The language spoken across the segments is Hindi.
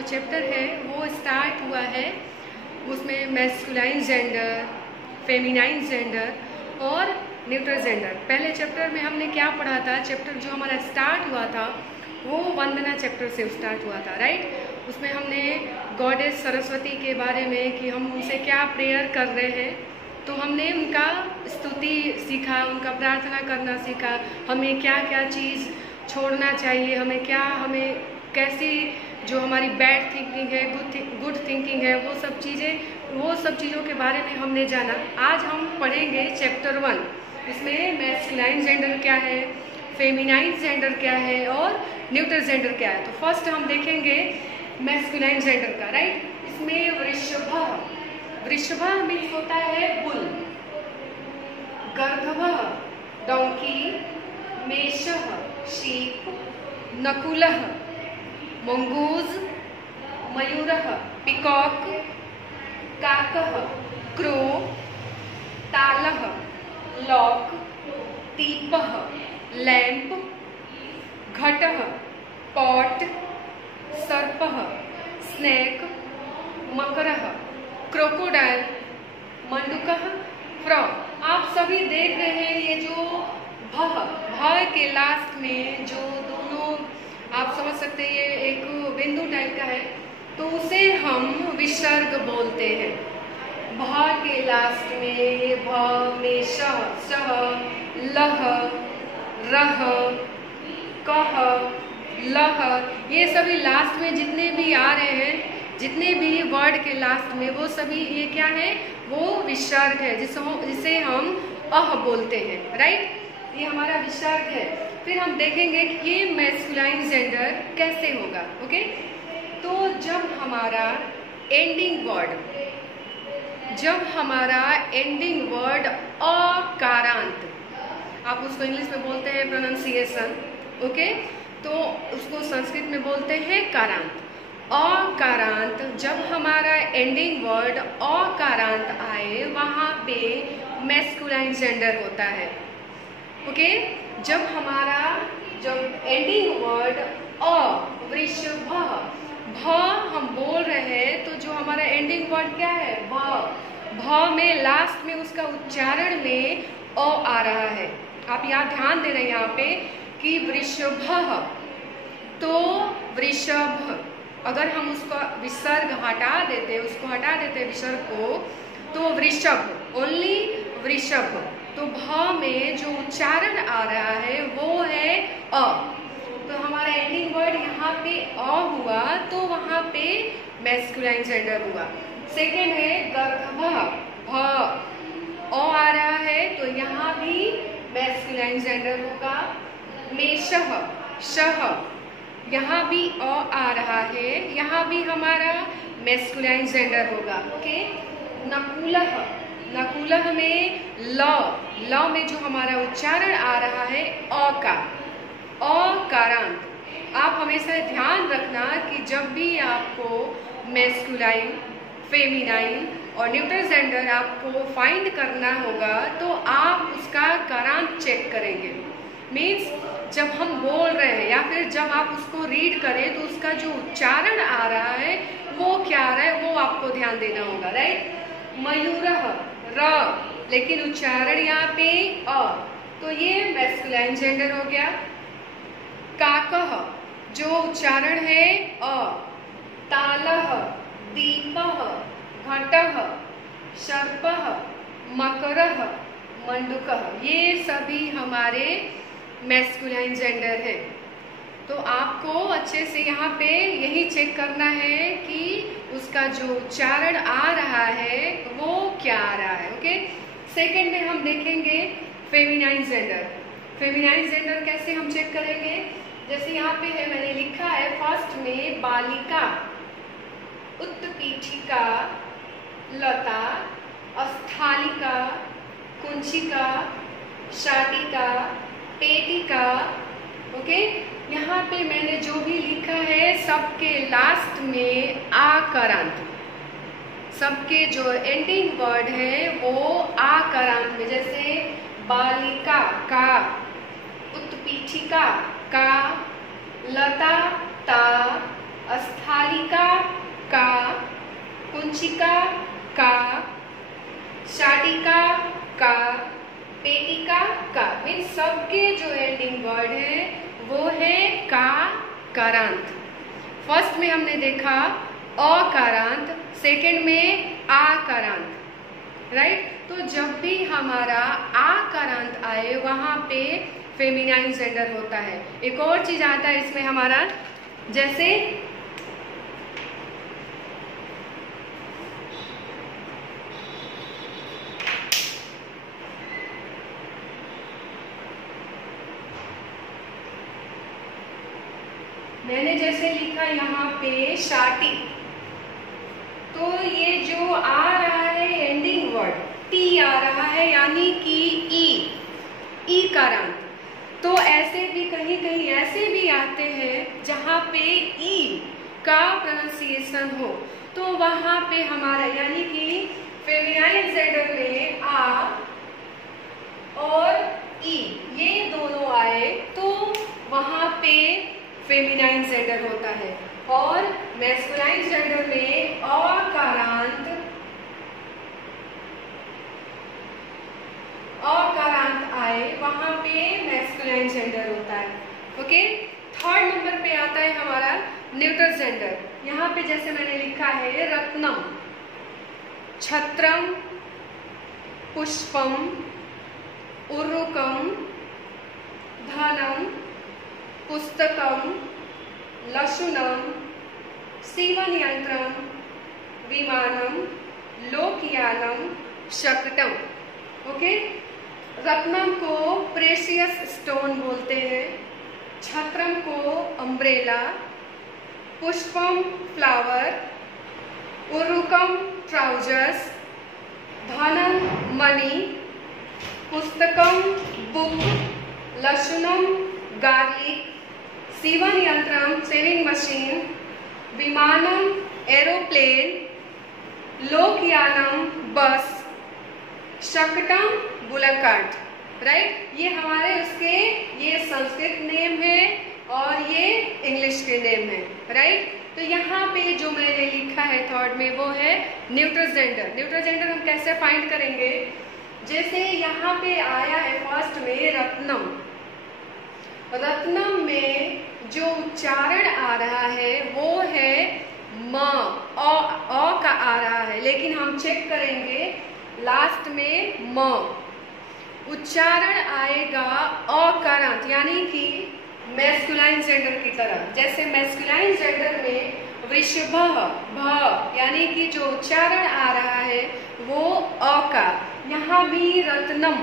जो चैप्टर है वो स्टार्ट हुआ है। उसमें मैस्कुलाइन जेंडर, फेमिनाइन जेंडर और न्यूट्रल जेंडर। पहले चैप्टर में हमने क्या पढ़ा था? चैप्टर जो हमारा स्टार्ट हुआ था वो वंदना चैप्टर से स्टार्ट हुआ था, राइट। उसमें हमने गॉडेस सरस्वती के बारे में कि हम उनसे क्या प्रेयर कर रहे हैं, तो हमने उनका स्तुति सीखा, उनका प्रार्थना करना सीखा, हमें क्या क्या चीज़ छोड़ना चाहिए, हमें कैसी जो हमारी बैड थिंकिंग है, गुड थिंकिंग है, वो सब चीज़ों के बारे में हमने जाना। आज हम पढ़ेंगे चैप्टर 1। इसमें मैस्कुलाइन जेंडर क्या है, फेमिनाइन जेंडर क्या है और न्यूट्रल जेंडर क्या है। तो फर्स्ट हम देखेंगे मैस्कुलाइन जेंडर का, राइट। इसमें वृषभ मीन्स होता है बुल, गर्दभः डोंकी, मेषः शीप, नकुलः मंगूज, मयूरः पिकॉक, काकः क्रो, तालः लॉक, दीपः लैंप, घटः पॉट, सर्पः स्नेक, मकरः क्रोकोडाइल, मंडूकः फ्रॉग। आप सभी देख रहे हैं ये जो भ के लास्ट में जो दोनों आप समझ सकते हैं, ये एक बिंदु टाइप का है, तो उसे हम विसर्ग बोलते हैं। भ के लास्ट में भ में शह, लह, रह, कह, लह, ये सभी लास्ट में जितने भी आ रहे हैं, जितने भी वर्ड के लास्ट में, वो सभी ये क्या है? वो विसर्ग है, जिसे हम अह बोलते हैं, राइट। ये हमारा विसर्ग है। फिर हम देखेंगे कि ये मैस्कुलाइन जेंडर कैसे होगा, ओके। तो जब हमारा एंडिंग वर्ड अकारांत, आप उसको इंग्लिश में बोलते हैं प्रोनाउंसिएशन, ओके, तो उसको संस्कृत में बोलते हैं कारांत। अकारांत, जब हमारा एंडिंग वर्ड अकारांत आए वहाँ पे मैस्कुलाइन जेंडर होता है, ओके। जब एंडिंग वर्ड वृषभ, भ हम बोल रहे हैं, तो जो हमारा एंडिंग वर्ड क्या है? भ में लास्ट में उसका उच्चारण में अ आ रहा है। आप यहाँ ध्यान दे रहे हैं यहाँ पे कि वृषभ, तो वृषभ, अगर हम उसका विसर्ग हटा देते विसर्ग को, तो वृषभ, ओनली वृषभ। तो भ में जो उच्चारण आ रहा है वो है अ, तो हमारा एंडिंग वर्ड यहाँ पे अ हुआ, तो वहाँ पे मैस्कुलाइन जेंडर हुआ। सेकेंड है गर्दभः, भ अ आ रहा है, तो यहाँ भी मैस्कुलाइन जेंडर होगा। मेषः, शह, यहाँ भी अ आ रहा है, यहाँ भी हमारा मैस्कुलाइन जेंडर होगा, ओके। नकुलः में ल में जो हमारा उच्चारण आ रहा है अ का, अकारांत। आप हमेशा ध्यान रखना कि जब भी आपको मैस्कुलाइन, फेमिनाइन और न्यूट्रल जेंडर आपको फाइंड करना होगा, तो आप उसका कारांत चेक करेंगे। मीन्स जब हम बोल रहे हैं या फिर जब आप उसको रीड करें, तो उसका जो उच्चारण आ रहा है वो क्या आ रहा है, वो आपको ध्यान देना होगा, राइट। मयूरः, र, लेकिन उच्चारण यहाँ पे अ, तो ये मैस्कुलाइन जेंडर हो गया। काकः, जो उच्चारण है अ। तालः, दीपः, घटः, सर्पः, मकरः, मंडूकः, ये सभी हमारे मैस्कुलाइन जेंडर है। तो आपको अच्छे से यहाँ पे यही चेक करना है कि उसका जो उच्चारण आ रहा है वो क्या आ रहा है, ओके। सेकेंड में हम देखेंगे फेमिनाइन जेंडर। फेमिनाइन जेंडर कैसे हम चेक करेंगे? जैसे यहाँ पे है, मैंने लिखा है फर्स्ट में बालिका, उत्पीठिका, लता, स्थलिका, कुंचिका, शाटिका, पेटिका, ओके। यहाँ पे मैंने जो भी लिखा है सबके लास्ट में आकारांत, सबके जो एंडिंग वर्ड है वो आकारांत में, जैसे बालिका का, उत्पीठिका का, लता ता, स्थलिका कुंचिका का, शाटिका का, पेटिका का। मीन सबके जो एंडिंग वर्ड है वो है का कारांत। फर्स्ट में हमने देखा अकारांत, सेकंड में आकारांत, राइट। तो जब भी हमारा आकारांत आए वहां पे फेमिनाइन जेंडर होता है। एक और चीज आता है इसमें हमारा, जैसे मैंने जैसे लिखा यहाँ पे शाटी, तो ये जो आ रहा है एंडिंग वर्ड टी आ रहा है, यानी कि ई कारांत। तो ऐसे भी कहीं कहीं ऐसे भी आते हैं जहाँ पे ई का प्रोनाउंसिएशन हो, तो वहां पे हमारा यानी कि फेमिनाइन जेंडर में आ और ई ये दोनों आए तो वहां पे फेमिनाइन जेंडर होता है। और मैस्कुलाइन जेंडर में अकारांत आए वहां पे मैस्कुलाइन जेंडर होता है। ओके, थर्ड नंबर पे आता है हमारा न्यूट्रल जेंडर। यहाँ पे जैसे मैंने लिखा है रत्नम, छत्रम, पुष्पम, उर्रुकम, धनम, पुस्तकम, लशुनम, सीवन यंत्रम, विमानम, लोकयानम, शकटम। ओके, रत्नम को प्रेशियस स्टोन बोलते हैं, छत्रम को अम्ब्रेला, पुष्पम फ्लावर, उर्रुकम ट्राउजर्स, धनम मनी, पुस्तकम बुक, लशुनम गार्लिक, सीवन यंत्रम सेविंग मशीन, विमानम एरोप्लेन, लोकयानम बस, शकटम बुलक कार्ट। राइट, ये हमारे उसके ये संस्कृत नेम है और ये इंग्लिश के नेम है। राइट, तो यहाँ पे जो मैंने लिखा है थर्ड में वो है न्यूट्रल जेंडर। न्यूट्रल जेंडर हम कैसे फाइंड करेंगे, जैसे यहाँ पे आया है फर्स्ट में रत्नम, रत्नम में जो उच्चारण आ रहा है वो है म, अ का आ रहा है, लेकिन हम चेक करेंगे लास्ट में म उच्चारण आएगा अकारांत, यानी कि मैस्कुलाइन जेंडर की तरह। जैसे मैस्कुलाइन जेंडर में वृषभ भ, यानी कि जो उच्चारण आ रहा है वो अ का। यहाँ भी रत्नम,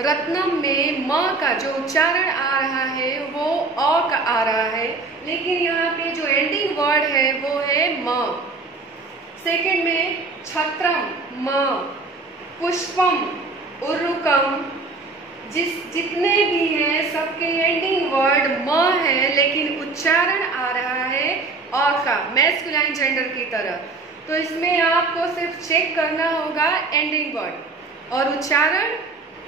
रत्नम में म का जो उच्चारण आ रहा है वो अ का आ रहा है, लेकिन यहाँ पे जो एंडिंग वर्ड है वो है म। सेकंड में छत्रम म, पुष्पम, उर्रुकम, जितने भी हैं सबके एंडिंग वर्ड म है, लेकिन उच्चारण आ रहा है अ का, मैस्कुलाइन जेंडर की तरह। तो इसमें आपको सिर्फ चेक करना होगा एंडिंग वर्ड और उच्चारण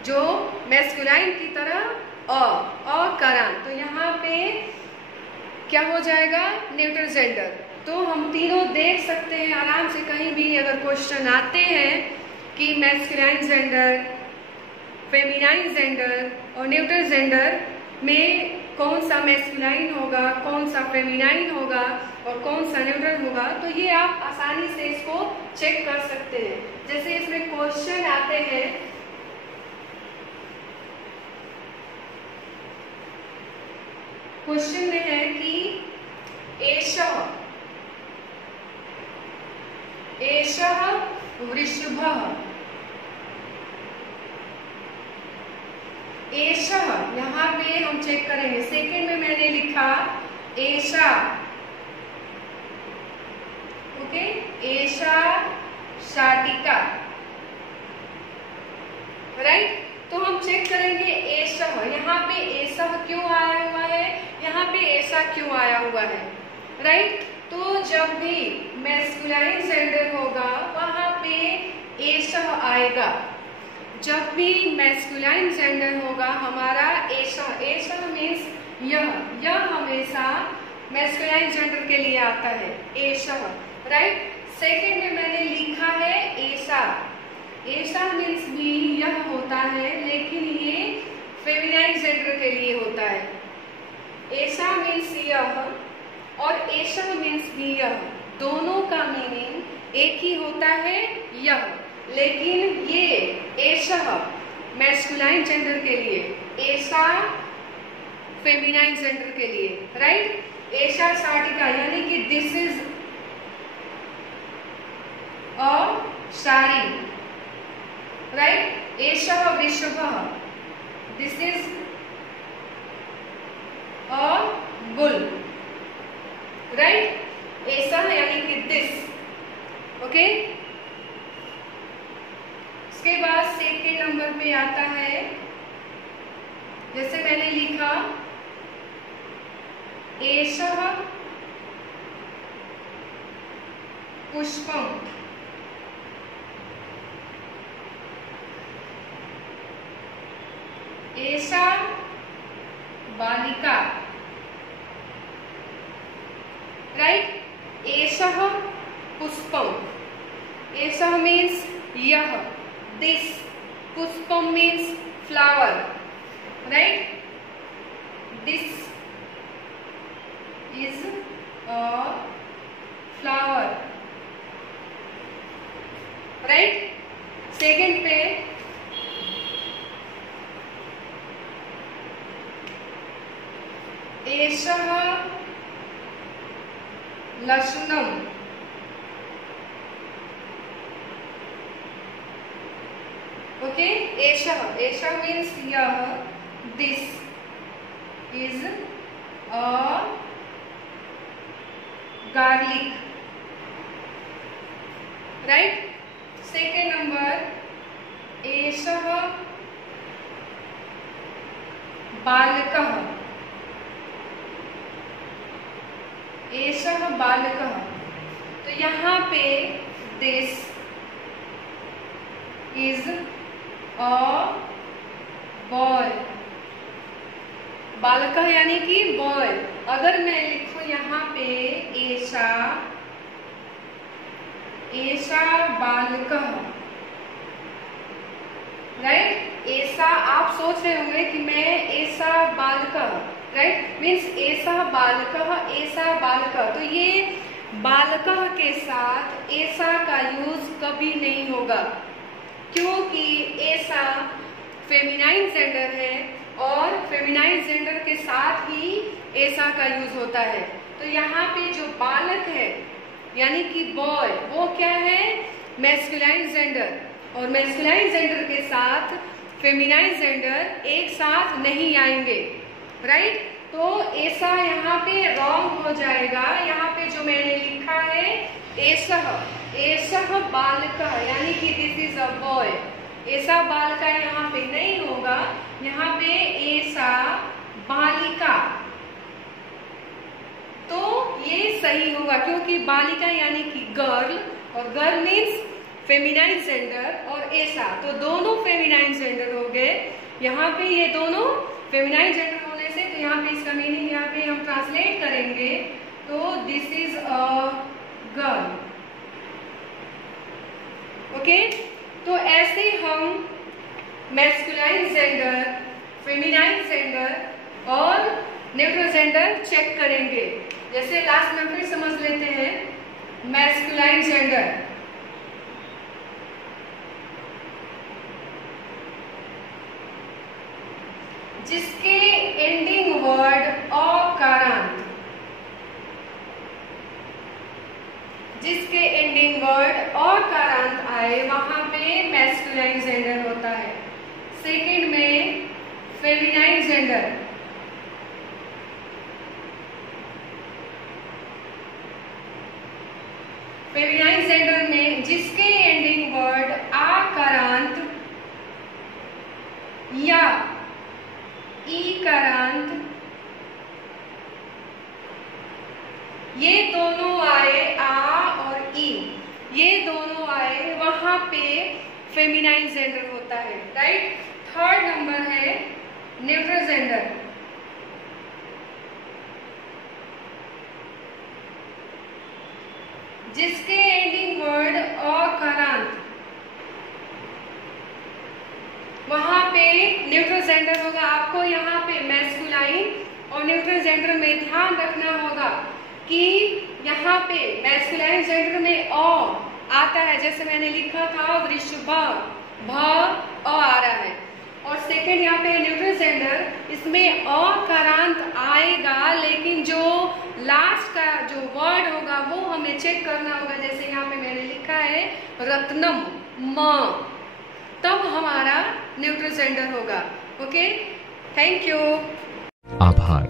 जो मैस्कुलाइन की तरह अकारांत। तो यहाँ पे क्या हो जाएगा, न्यूट्रल जेंडर। तो हम तीनों देख सकते हैं आराम से, कहीं भी अगर क्वेश्चन आते हैं कि मैस्कुलाइन जेंडर, फेमिनाइन जेंडर और न्यूट्रल जेंडर में कौन सा मैस्कुलाइन होगा, कौन सा फेमिनाइन होगा और कौन सा न्यूट्रल होगा, तो ये आप आसानी से इसको चेक कर सकते हैं। जैसे इसमें क्वेश्चन आते हैं, क्वेश्चन में है कि एषः वृषभः, एषः यहाँ पे हम चेक करेंगे। सेकेंड में मैंने लिखा एषा, ओके, एषा शाटिका। राइट, तो हम चेक करेंगे एषः, यहाँ पे एषः क्यों आया हुआ है, यहाँ पे ऐसा क्यों आया हुआ है। राइट, तो जब भी मैस्कुलाइन जेंडर होगा वहां पे एषः आएगा। जब भी मैस्कुलाइन जेंडर होगा हमारा एषः, एषः मीन्स यह हमेशा मैस्कुलाइन जेंडर के लिए आता है एषः। राइट। सेकेंड में मैंने लिखा है ऐसा। ऐसा मीन्स भी यह होता है, लेकिन ये फेमिनाइन जेंडर के लिए होता है। ऐसा मीन्स यह और ऐसा मीन्स भी यह, दोनों का मीनिंग एक ही होता है यह, लेकिन ये ऐसा मैस्कुलाइन जेंडर के लिए, ऐसा फेमिनाइन जेंडर के लिए, राइट। ऐसा साटिका यानी कि this is a sari, right. ऐसा वृषभः, this is a bull, right. ऐसा यानी कि दिस, ओके। उसके बाद सेकेंड नंबर पे आता है, जैसे मैंने लिखा एषः पुष्पम, एषा बालिका, राइट। एषः पुष्पम, एषः मीन्स यह, this, Pushpam means flower, right. This is a flower, right। Second पे एषः लशुनम, ओके। एषः, एषः मीन्स यह, this is a garlic, right. Second number एषः बालकः, एषः बालकः, तो यहाँ पे दिस इज अ बॉय, बालकः यानी कि बॉय। अगर मैं लिखूं यहाँ पे ऐसा, ऐसा बालकः, राइट। ऐसा, आप सोच रहे होंगे कि मैं ऐसा बालकः, राइट, मीन्स ऐसा बालकः, ऐसा बालकः, तो ये बालकः के साथ ऐसा का यूज कभी नहीं होगा, क्योंकि ऐसा फेमिनाइन जेंडर है और फेमिनाइन जेंडर के साथ ही ऐसा का यूज होता है। तो यहाँ पे जो बालक है यानी कि बॉय, वो क्या है, मैस्कुलाइन जेंडर, और मैस्कुलाइन जेंडर के साथ फेमिनाइन जेंडर एक साथ नहीं आएंगे, राइट। तो ऐसा यहाँ पे रॉन्ग हो जाएगा। यहाँ पे जो मैंने लिखा है एषः, एषः बालकः यानी कि दिस इज अ बॉय, ऐसा बालका यहाँ पे नहीं होगा, यहाँ पे ऐसा बालिका, तो ये सही होगा, क्योंकि बालिका यानी कि गर्ल, और गर्ल मीन्स फेमिनाइन जेंडर, और ऐसा, तो दोनों फेमिनाइन जेंडर हो गए। यहाँ पे ये दोनों फेमिनाइन जेंडर होने से, तो यहाँ पे इसका मीनिंग यहाँ पे हम ट्रांसलेट करेंगे, तो this is a girl, okay. तो ऐसे हम मैस्कुलाइन जेंडर, फेमिनाइन जेंडर और न्यूट्रल जेंडर चेक करेंगे। जैसे लास्ट में फिर समझ लेते हैं मैस्कुलाइन जेंडर, जिसके एंडिंग वर्ड अकारांत, जिसके एंडिंग वर्ड अकारांत आए वहां पे मैस्कुलाइन जेंडर होता है। सेकंड में फेमिनाइन जेंडर, फेमिनाइन जेंडर में जिसके एंडिंग वर्ड आकारांत या ईकारांत, ये दोनों आए, आ और ई, ये दोनों आए, वहां पे फेमिनाइन जेंडर होता है, राइट। थर्ड नंबर है न्यूट्रल जेंडर, जिसके एंडिंग वर्ड अकारांत, वहां पे न्यूट्रल जेंडर होगा। आपको यहाँ पे मैस्कुलाइन और न्यूट्रल जेंडर में ध्यान रखना होगा कि यहाँ पे मैस्कुलाइन जेंडर में अ आता है, जैसे मैंने लिखा था वृषभ, भ अ आ रहा है। और सेकंड यहाँ पे न्यूट्रल जेंडर, इसमें अकारांत आएगा, लेकिन जो लास्ट का जो वर्ड होगा वो हमें चेक करना होगा। जैसे यहाँ पे मैंने लिखा है रत्नम, म, तब हमारा न्यूट्रल जेंडर होगा। Okay, thank you. आभार।